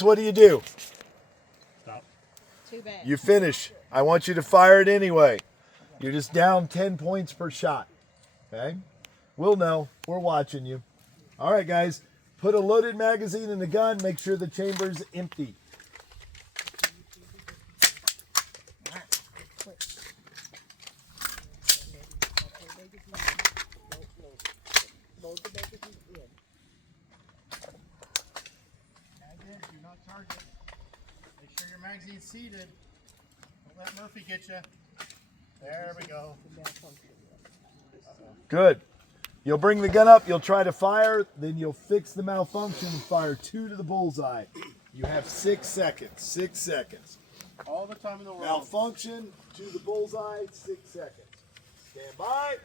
What do? Stop. Too bad. You finish. I want you to fire it anyway. You're just down 10 points per shot. Okay? We'll know. We're watching you. All right, guys. Put a loaded magazine in the gun. Make sure the chamber's empty. Do not target. Make sure your magazine's seated. Don't let Murphy get you. There we go. Good. You'll bring the gun up. You'll try to fire. Then you'll fix the malfunction and fire 2 to the bullseye. You have 6 seconds. 6 seconds. All the time in the world. Malfunction to the bullseye. 6 seconds. Stand by.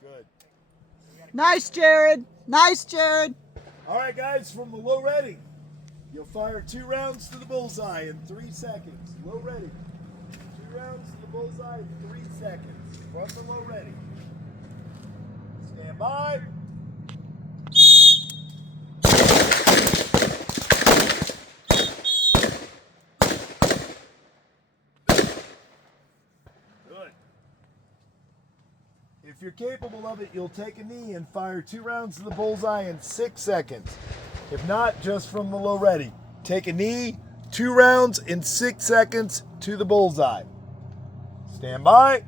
Good. Nice, Jared. Nice, Jared. All right, guys, from the low ready, you'll fire 2 rounds to the bullseye in 3 seconds. Low ready. 2 rounds to the bullseye in 3 seconds. From the low ready. Stand by. Good. If you're capable of it, you'll take a knee and fire 2 rounds to the bullseye in 6 seconds. If not, just from the low ready. Take a knee, 2 rounds in 6 seconds to the bullseye. Stand by.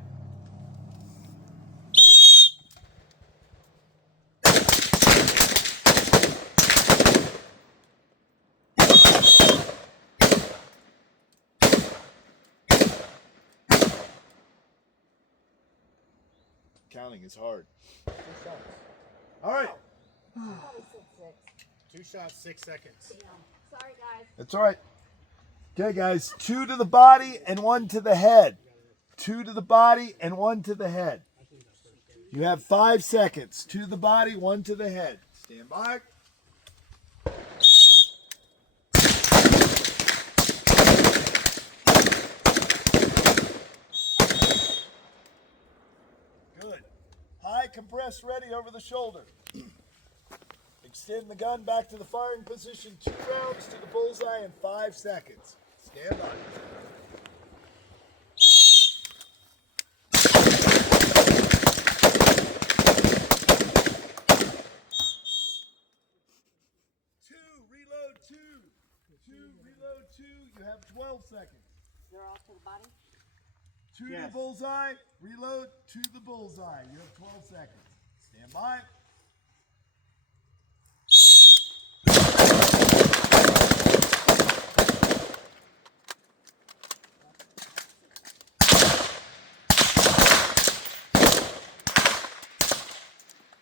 Counting is hard. 2 shots. All right. 2 shots, 6 seconds. Sorry, guys. That's all right. Okay, guys. 2 to the body and 1 to the head. 2 to the body and 1 to the head. You have 5 seconds. 2 to the body, 1 to the head. Stand by. Good. High compressed ready over the shoulder. Extend the gun back to the firing position. 2 rounds to the bullseye in 5 seconds. Stand by. Reload 2. 2, reload 2. You have 12 seconds. You're off to the body? 2 to the Yes. bullseye. Reload to the bullseye. You have 12 seconds. Stand by.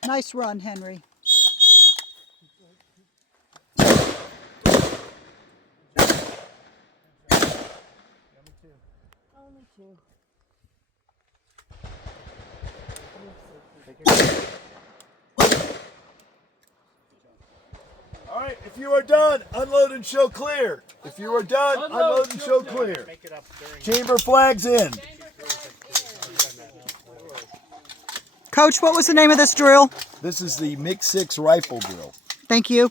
Nice run, Henry. Only 2. All right, if you are done, unload and show clear. If you are done, unload and show clear. Make it up during. Chamber flags in. Coach, what was the name of this drill? This is the MiG-6 rifle drill. Thank you.